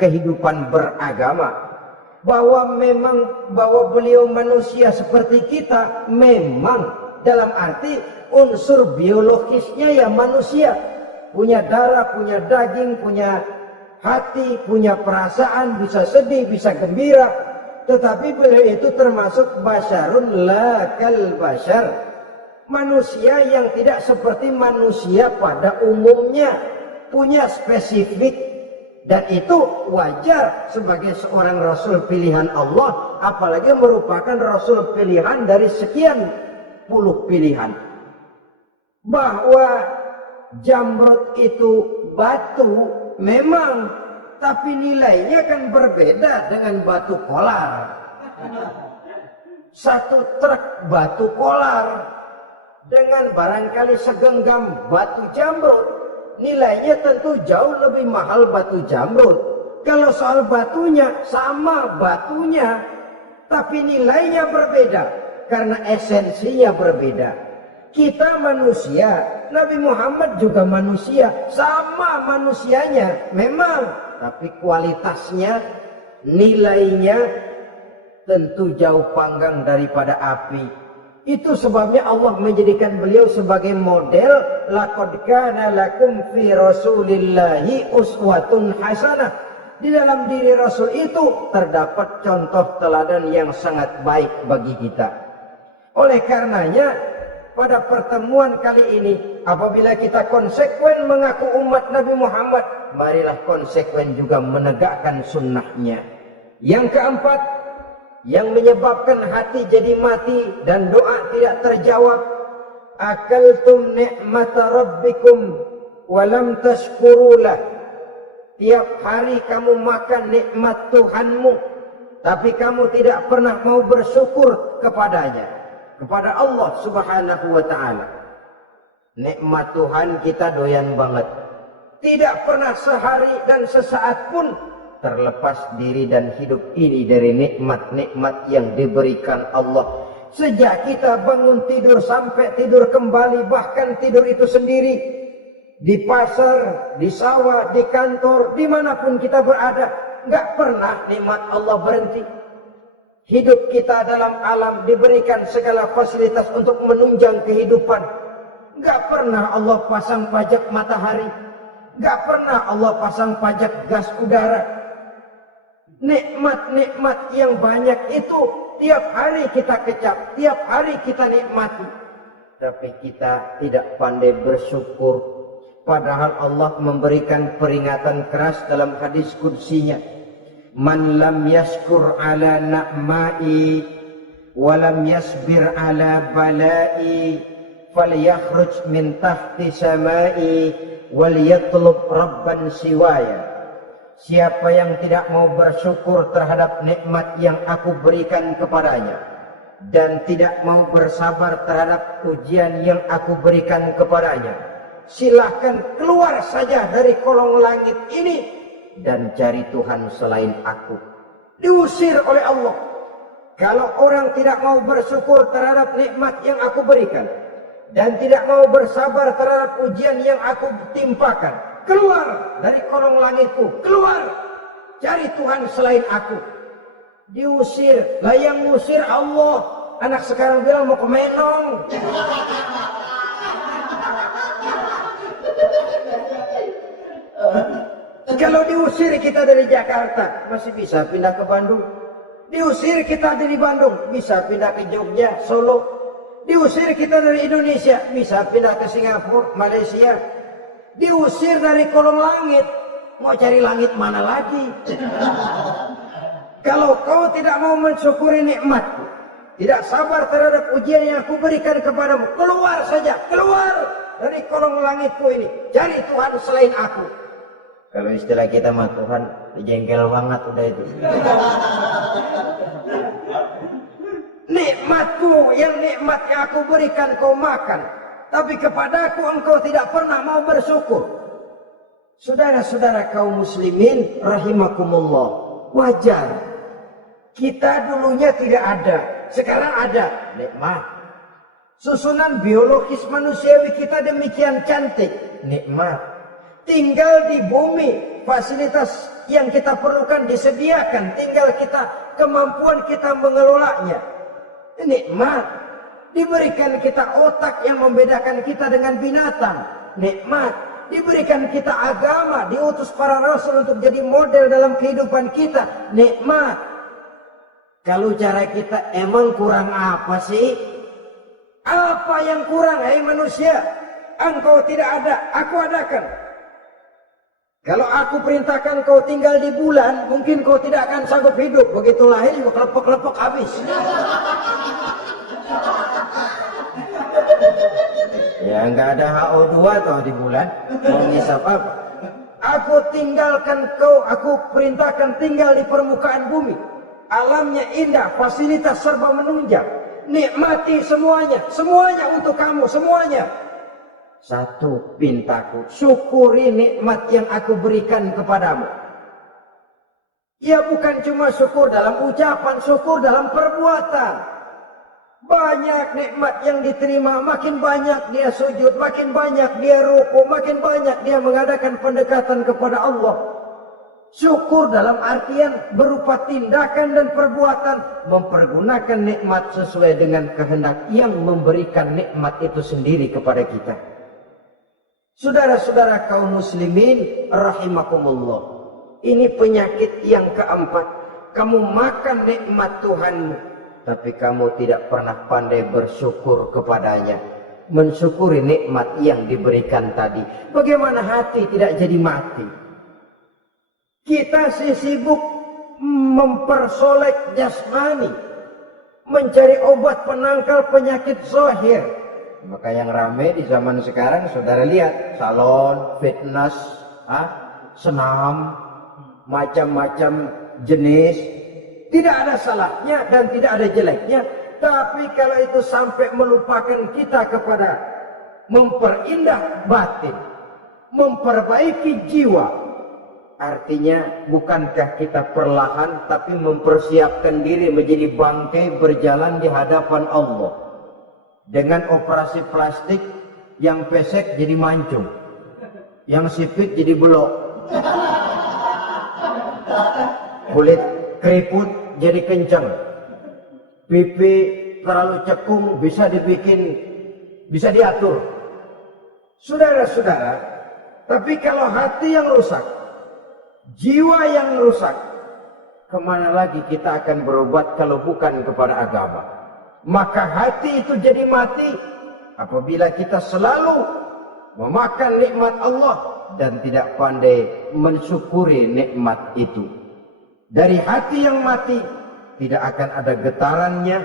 kehidupan beragama. Bahwa beliau manusia seperti kita, memang dalam arti unsur biologisnya ya manusia, punya darah, punya daging, punya hati, punya perasaan, bisa sedih, bisa gembira. Tetapi beliau itu termasuk basyarun la kal basyar, manusia yang tidak seperti manusia pada umumnya, punya spesifik. Dan itu wajar sebagai seorang Rasul pilihan Allah, apalagi merupakan Rasul pilihan dari sekian puluh pilihan. Bahwa jamrud itu batu memang, tapi nilainya kan berbeda dengan batu kolar. Satu truk batu kolar dengan barangkali segenggam batu jamrud, nilainya tentu jauh lebih mahal batu jamrud. Kalau soal batunya, sama batunya, tapi nilainya berbeda karena esensinya berbeda. Kita manusia, Nabi Muhammad juga manusia, sama manusianya memang, tapi kualitasnya, nilainya tentu jauh panggang daripada api. Itu sebabnya Allah menjadikan beliau sebagai model. Laqad kana lakum fi rasulillahi uswatun hasanah. Di dalam diri Rasul itu terdapat contoh teladan yang sangat baik bagi kita. Oleh karenanya pada pertemuan kali ini, apabila kita konsekuen mengaku umat Nabi Muhammad, marilah konsekuen juga menegakkan sunnahnya. Yang keempat, yang menyebabkan hati jadi mati dan doa tidak terjawab, akaltum ni'mata rabbikum walam tashkurulah. Tiap hari kamu makan nikmat Tuhanmu, tapi kamu tidak pernah mau bersyukur kepadanya, kepada Allah subhanahu wa ta'ala. Nikmat Tuhan kita doyan banget, tidak pernah sehari dan sesaat pun terlepas diri dan hidup ini dari nikmat-nikmat yang diberikan Allah. Sejak kita bangun tidur sampai tidur kembali, bahkan tidur itu sendiri, di pasar, di sawah, di kantor, dimanapun kita berada, nggak pernah nikmat Allah berhenti. Hidup kita dalam alam diberikan segala fasilitas untuk menunjang kehidupan. Nggak pernah Allah pasang pajak matahari, nggak pernah Allah pasang pajak gas udara. Nikmat-nikmat yang banyak itu tiap hari kita kecap, tiap hari kita nikmati. Tapi kita tidak pandai bersyukur. Padahal Allah memberikan peringatan keras dalam hadis qudsinya. Man lam yashkur ala na'mai walam yasbir ala balai falyakhruj min tahti samai wal yatlub rabban siwaya. Siapa yang tidak mau bersyukur terhadap nikmat yang aku berikan kepadanya dan tidak mau bersabar terhadap ujian yang aku berikan kepadanya, silahkan keluar saja dari kolong langit ini dan cari Tuhan selain aku. Diusir oleh Allah. Kalau orang tidak mau bersyukur terhadap nikmat yang aku berikan dan tidak mau bersabar terhadap ujian yang aku timpakan, keluar dari kolong langitku, keluar, cari Tuhan selain aku. Diusir. Lah yang ngusir Allah. Anak sekarang bilang mau ke Menong. Kalau diusir kita dari Jakarta, masih bisa pindah ke Bandung. Diusir kita dari Bandung, bisa pindah ke Jogja, Solo. Diusir kita dari Indonesia, bisa pindah ke Singapura, Malaysia. Diusir dari kolong langit, mau cari langit mana lagi? Kalau kau tidak mau mensyukuri nikmatku, tidak sabar terhadap ujian yang aku berikan kepadamu, keluar saja, keluar dari kolong langitku ini, cari Tuhan selain aku. Kalau istilah kita mah Tuhan, jengkel banget udah itu. Nikmatku, yang nikmat yang aku berikan kau makan, tapi kepadaku engkau tidak pernah mau bersyukur. Saudara-saudara kaum muslimin rahimakumullah, wajar. Kita dulunya tidak ada, sekarang ada nikmat. Susunan biologis manusiawi kita demikian cantik, nikmat. Tinggal di bumi fasilitas yang kita perlukan disediakan, tinggal kemampuan kita mengelolanya. Nikmat. Diberikan kita otak yang membedakan kita dengan binatang. Nikmat. Diberikan kita agama, diutus para rasul untuk jadi model dalam kehidupan kita. Nikmat. Kalau cara kita emang kurang apa sih? Apa yang kurang, hai manusia? Engkau tidak ada, aku adakan. Kalau aku perintahkan kau tinggal di bulan, mungkin kau tidak akan sanggup hidup. Begitu lahir juga kelepek-kelepek habis. Ya nggak ada HO2 toh di bulan. Mau ngisap apa? Aku tinggalkan kau, aku perintahkan tinggal di permukaan bumi. Alamnya indah, fasilitas serba menunjang. Nikmati semuanya, semuanya untuk kamu, semuanya. Satu pintaku, syukuri nikmat yang aku berikan kepadamu. Ya bukan cuma syukur dalam ucapan, syukur dalam perbuatan. Banyak nikmat yang diterima, makin banyak dia sujud, makin banyak dia ruku, makin banyak dia mengadakan pendekatan kepada Allah. Syukur dalam artian berupa tindakan dan perbuatan, mempergunakan nikmat sesuai dengan kehendak yang memberikan nikmat itu sendiri kepada kita. Saudara-saudara kaum muslimin rahimakumullah. Ini penyakit yang keempat. Kamu makan nikmat Tuhanmu, tapi kamu tidak pernah pandai bersyukur kepadanya. Mensyukuri nikmat yang diberikan tadi. Bagaimana hati tidak jadi mati? Kita sibuk mempersolek jasmani, mencari obat penangkal penyakit zahir. Maka yang ramai di zaman sekarang, saudara lihat, salon, fitness, senam, macam-macam jenis. Tidak ada salahnya dan tidak ada jeleknya. Tapi kalau itu sampai melupakan kita kepada memperindah batin, memperbaiki jiwa, artinya bukankah kita perlahan tapi mempersiapkan diri menjadi bangkai berjalan di hadapan Allah. Dengan operasi plastik, yang pesek jadi mancung, yang sipit jadi belok, kulit keriput jadi kencang, pipi terlalu cekung bisa diatur. Saudara-saudara, tapi kalau hati yang rusak, jiwa yang rusak, kemana lagi kita akan berobat kalau bukan kepada agama? Maka hati itu jadi mati apabila kita selalu memakan nikmat Allah dan tidak pandai mensyukuri nikmat itu. Dari hati yang mati tidak akan ada getarannya.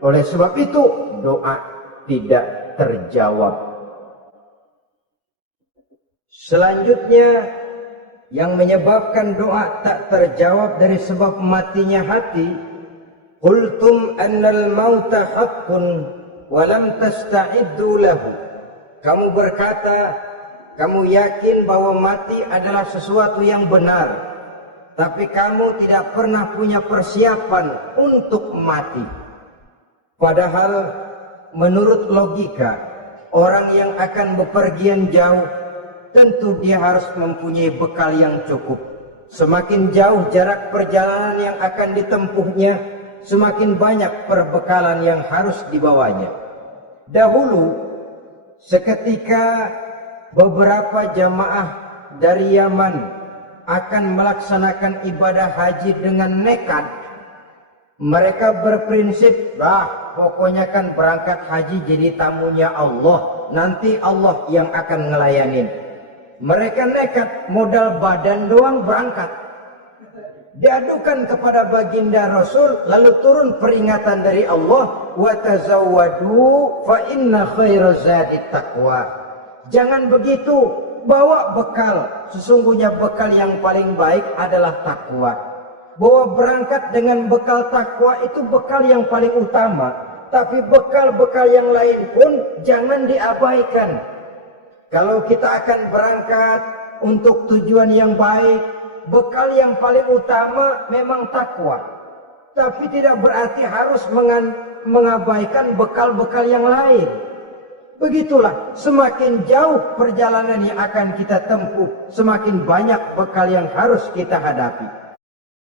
Oleh sebab itu doa tidak terjawab. Selanjutnya yang menyebabkan doa tak terjawab dari sebab matinya hati, qultum annal mauta haqqun wa lam tasta'iddu lahu. Kamu berkata, kamu yakin bahwa mati adalah sesuatu yang benar, tapi kamu tidak pernah punya persiapan untuk mati. Padahal menurut logika, orang yang akan bepergian jauh tentu dia harus mempunyai bekal yang cukup. Semakin jauh jarak perjalanan yang akan ditempuhnya, semakin banyak perbekalan yang harus dibawanya. Dahulu, seketika beberapa jamaah dari Yaman akan melaksanakan ibadah haji dengan nekat. Mereka berprinsip, pokoknya kan berangkat haji jadi tamunya Allah. Nanti Allah yang akan ngelayanin. Mereka nekat, modal badan doang berangkat. Diadukan kepada baginda Rasul, lalu turun peringatan dari Allah, wa tazawwadu fa inna khairaz zadi taqwa. Jangan begitu, bawa bekal. Sesungguhnya bekal yang paling baik adalah takwa. Bawa berangkat dengan bekal takwa itu bekal yang paling utama. Tapi bekal-bekal yang lain pun jangan diabaikan. Kalau kita akan berangkat untuk tujuan yang baik, bekal yang paling utama memang takwa. Tapi tidak berarti harus mengabaikan bekal-bekal yang lain. Begitulah, semakin jauh perjalanan yang akan kita tempuh, semakin banyak bekal yang harus kita hadapi.